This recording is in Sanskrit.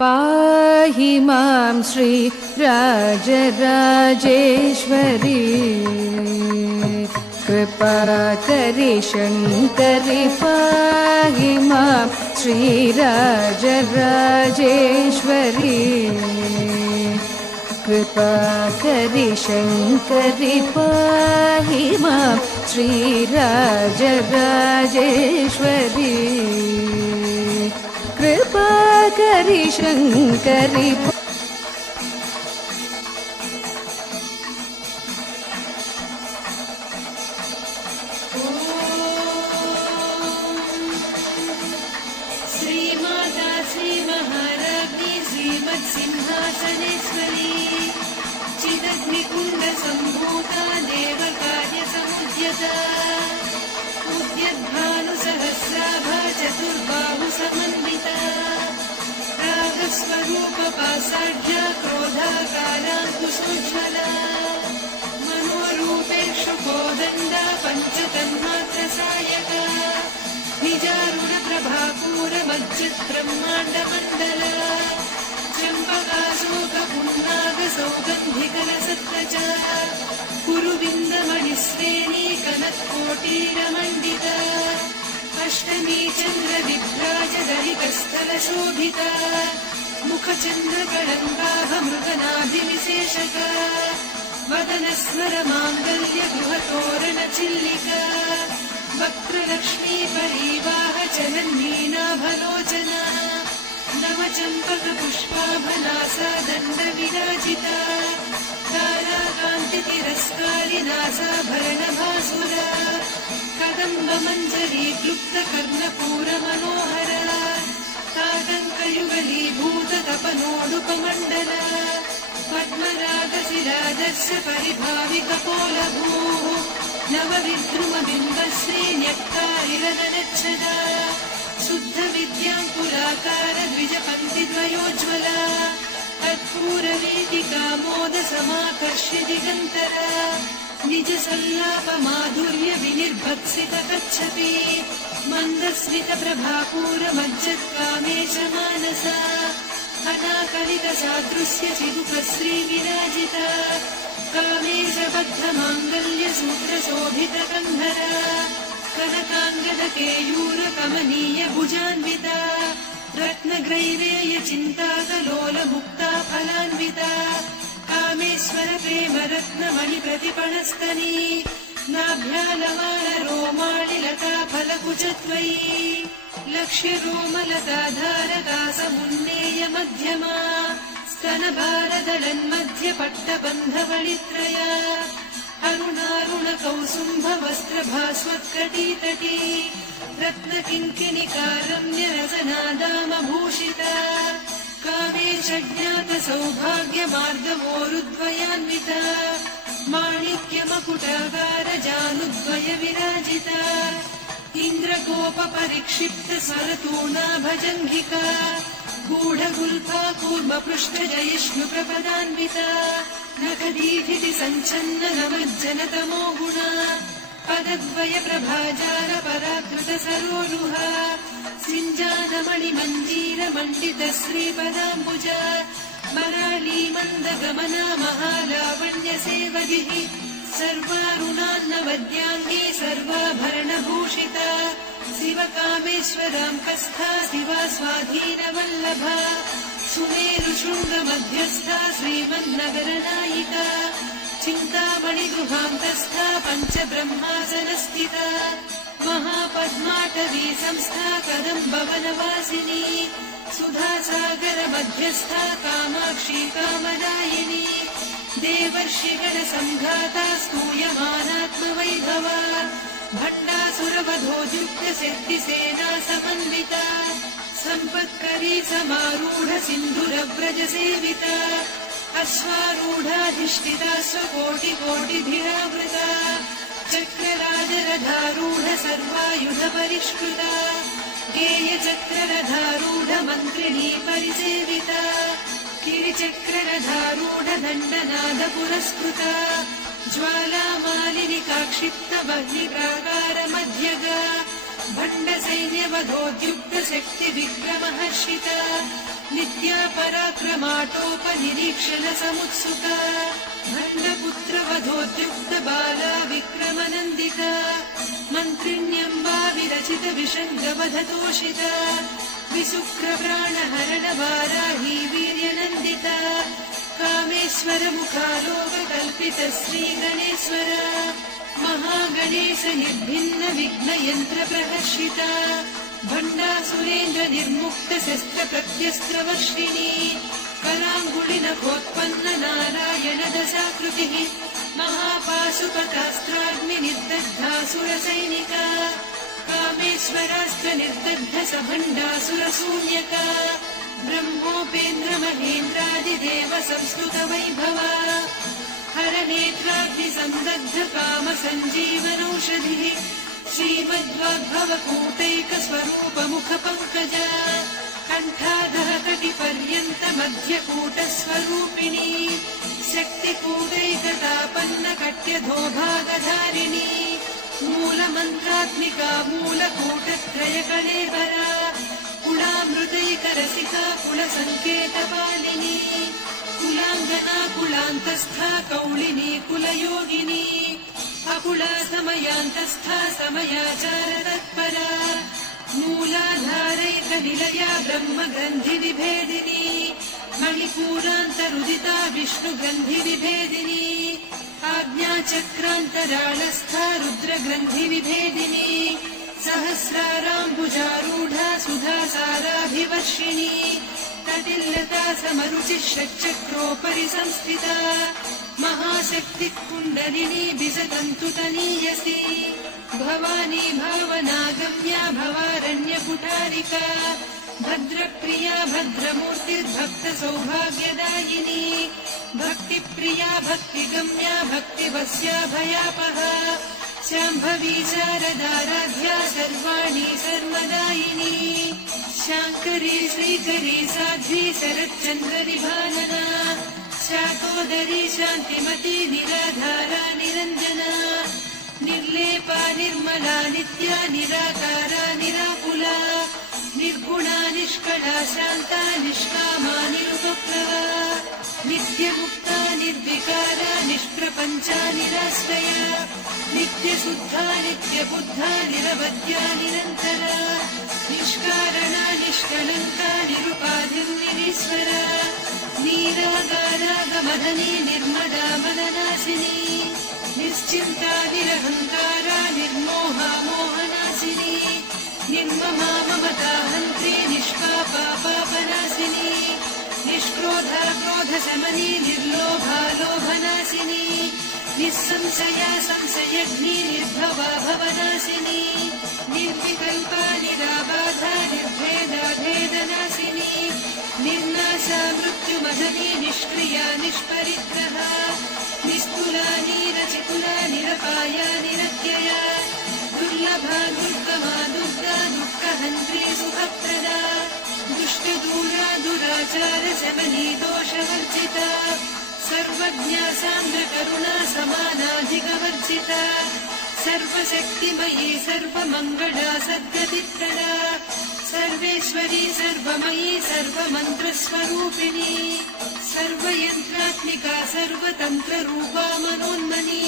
पाहि मां श्री राजराजेश्वरी कृपाकरि शङ्करि पाहि मां श्री राजराजेश्वरी कृपाकरि शङ्करि पाहि मां श्री राजराजेश्वरी कृपाकरि शङ्करि श्रीमाता श्रीमहाराज्ञी श्रीमत्सिंहासनेश्वरी चिदग्निकुण्डसम्भूता देवकार्यसमुद्यता उद्यद्भानुसहस्राभा चतुर्बाहुसमन्विता रागस्वरूपपासाढ्या क्रोधाकाराङ्कुशोज्ज्वला मनोरूपेषु कोदण्डा पञ्चतन्मात्रसायका निजारुणप्रभापूरमज्जिद्ब्रह्माण्डमण्डला चम्पकाशोकपुन्नागसौगन्धिकरसत्कचा कुरुविन्दमणिश्रेणी कनत्कोटीरमण्डिता अष्टमी चन्द्रविभ्राजदहिकस्थलशोभिता मुखचन्द्रकळम्बाभमृगनाभिविशेषका वदनस्मरमाङ्गल्यगृहतोरणचिल्लिका वक्त्रलक्ष्मी परीवाहचलन्मीनाभलोचना नवचम्पकपुष्पाभनासा दण्डविराजिता ताराकान्तितिरस्कारिनासाभरणभासुरा कदम्बमञ्जरीक्लुप्तकर्णपूरमनोहरा ताटङ्कयुगलीभूततपनोडुपमण्डला पद्मरागशिरादर्श परिभाविकपोलभूः नवविद्रुमबिम्बश्रीन्यक्तारिरनच्छदा शुद्धविद्याङ्कुराकार द्विजपङ्क्तिद्वयोज्ज्वला कर्पूरवीथिकामोदसमाकर्ष्य दिगन्तरा निजसल्लापमाधुर्यविनिर्भत्सितकच्छपि मन्दस्मितप्रभापूरमज्जत्कामेशमानसा अनाकलितसादृश्यचिदुपश्रीविराजिता कामेशबद्धमाङ्गल्यसूत्रशोभितकन्धरा कनकाङ्गदकेयूरकमनीयभुजान्विता रत्नग्रैरेयचिन्ताकलोलमुक्ता फलान्विता कामेश्वरप्रेमरत्नमणिप्रतिपणस्तनी नाभ्यालमालरोमाणिलता फलकुचत्वयी लक्ष्यरोमलताधारकासमुन्नेयमध्यमा स्तनभारदलन्मध्यपट्टबन्धवळित्रया अरुणारुणकौसुम्भवस्त्रभास्वत्कटीतटी रत्नकिङ्किणिकारम्यरसनादामभूषिता कामेशज्ञातसौभाग्यमार्गवोरुद्वयान्विता माणिक्यमकुटागारजानुद्वयविराजिता इन्द्रगोपपरिक्षिप्तस्वरतूर्णाभजङ्घिका गूढगुल्फा कूर्मपृष्ठजयिष्णुप्रपदान्विता नखदीधितिसञ्छन्ननमज्जनतमो गुणा पदद्वयप्रभाजालपराकृतसरोरुहा सिञ्जानमणिमञ्जीरमण्डितश्रीपदाम्बुजा मराळीमन्दगमना महालावण्यसेवधिः सर्वारुणान्नवद्याङ्गी सर्वाभरणभूषिता शिवकामेश्वरां कस्था शिवा स्वाधीनवल्लभा सुमेरुशृङ्गमध्यस्था श्रीमन्नगरनायिका चिन्तामणिगृहान्तस्था पञ्चब्रह्मासनस्थिता महापद्माटवी संस्था कदम्बवनवासिनी सुधासागरमध्यस्था कामाक्षी कामदायिनी देवर्षिगणसङ्घाता स्तूयमानात्मवैभवा भट्टासुरवधोद्युक्तसिद्धिसेना समन्विता सम्पत्करी समारूढ सिन्धुरव्रजसेविता अश्वारूढाधिष्ठिता स्वकोटिकोटिभिरावृता चक्रराजरथारूढ सर्वायुधपरिष्कृता गेयचक्ररथारूढ मन्त्रिणी परिसेविता गिरिचक्ररथारूढ दण्डनाद पुरस्कृता ज्वालामालिनिकाक्षिप्तवह्निप्राकारमध्यगा भण्डसैन्यवधोद्युक्तशक्तिविक्रमहर्षिता विद्याप भण्डमाटोपनिरीक्षण समुत्सुका भण्डपुत्रवधोद्युक्त बाला विक्रमनन्दिता मन्त्रिण्यम्बा विरचित विषङ्गवधतोषिता विशुक्रप्राणहरण वाराही वीर्यनन्दिता कामेश्वर मुखालोककल्पित श्रीगणेश्वर महागणेश निर्भिन्न विघ्नयन्त्र प्रहर्षिता भण्डासुरेन्द्र निर्मुक्त शस्त्र प्रत्यस्त्रवर्षिणी कराङ्गुलिनखोत्पन्न नारायण दशाकृतिः महापाशुपतास्त्राग्नि निर्दग्धासुरसैनिका कामेश्वरास्त्र निर्दग्ध सभण्डासुरशून्यका ब्रह्मोपेन्द्र महेन्द्रादिदेव संस्तुत वैभवा हरनेत्राग्नि संदग्ध काम सञ्जीवनौषधिः श्रीमद्वाग्भवकूटैक स्वरूप मुख पङ्कजा कण्ठाधः कटिपर्यन्त मध्यकूट स्वरूपिणी शक्तिकूटैकतापन्न कट्यधोभागधारिणी मूलमन्त्रात्मिका मूलकूटत्रय कलेवरा कुलामृतैकरसिका कुलसङ्केतपालिनी कुलाङ्गना कुलान्तस्था कौलिनी कुलयोगिनी अकुला समयान्तस्था समयाचारतत्परा मूलाधारैकनिलया ब्रह्मग्रन्थिविभेदिनी मणिपूरान्तरुदिता विष्णुग्रन्थिविभेदिनी आज्ञाचक्रान्तराळस्था रुद्रग्रन्थिविभेदिनी सहस्राराम्बुजारूढा सुधासाराभिवर्षिणी तटिल्लता समरुचिः षट्चक्रोपरि संस्थिता महाशक्तिः कुण्डलिनी विजतन्तुतनीयसी भवानी भावनागम्या भवारण्यकुठारिका भद्रप्रिया भद्रमूर्तिर्भक्तसौभाग्यदायिनी भक्तिप्रिया भक्तिगम्या भक्तिवस्या भयापहा शाम्भवी शारदाराध्या सर्वाणि सर्वदायिनी शाङ्करी श्रीकरी साध्वी शरच्चन्द्रनिभानना शाकोदरी शान्तिमती निराधारा निरञ्जना निर्लेपा निर्मला नित्या निराकारा निराकुला निर्गुणा निष्कला शान्ता निष्कामा निरुपप्लवा नित्यमुक्ता निर्विकारा निष्प्रपञ्चा निराश्रया नित्यशुद्धा नित्यबुद्धा निरवद्या निरन्तरा निष्कारणा निष्कलङ्का निरुपाधिर्निरीश्वरा नीरागारागमदनी निर्मदा मननाशिनी निश्चिन्ता निरहङ्कारा निर्मोहा मोहनाशिनी निर्ममा ममता हन्त्री निष्पापा पापनाशिनी निष्क्रोधा क्रोधशमनी निर्लोभा लोभनाशिनी निःसंशया संशयग्नी निर्भवा भवनाशिनी निर्विकल्पा निराबाधा निर्भेदा भेदनाशिनी निर्नाशा मृत्युमदनी निष्क्रिया निष्परिग्रहा निस्तुला निरचिकुला निरपाया निरत्यया दुर्लभा दुर्गमा दुर्गा दुःखहन्त्री सुखप्रदा दुष्टदूरा दुराचार शमनी दोषवर्जिता सर्वज्ञा सान्द्रकरुणा समानाधिकवर्जिता सर्वशक्तिमयी सर्वमङ्गला सद्गतिप्रदा सर्वेश्वरी सर्वमयी सर्वमन्त्रस्वरूपिणी सर्वयन्त्रात्मिका सर्वतन्त्ररूपा मनोन्मनी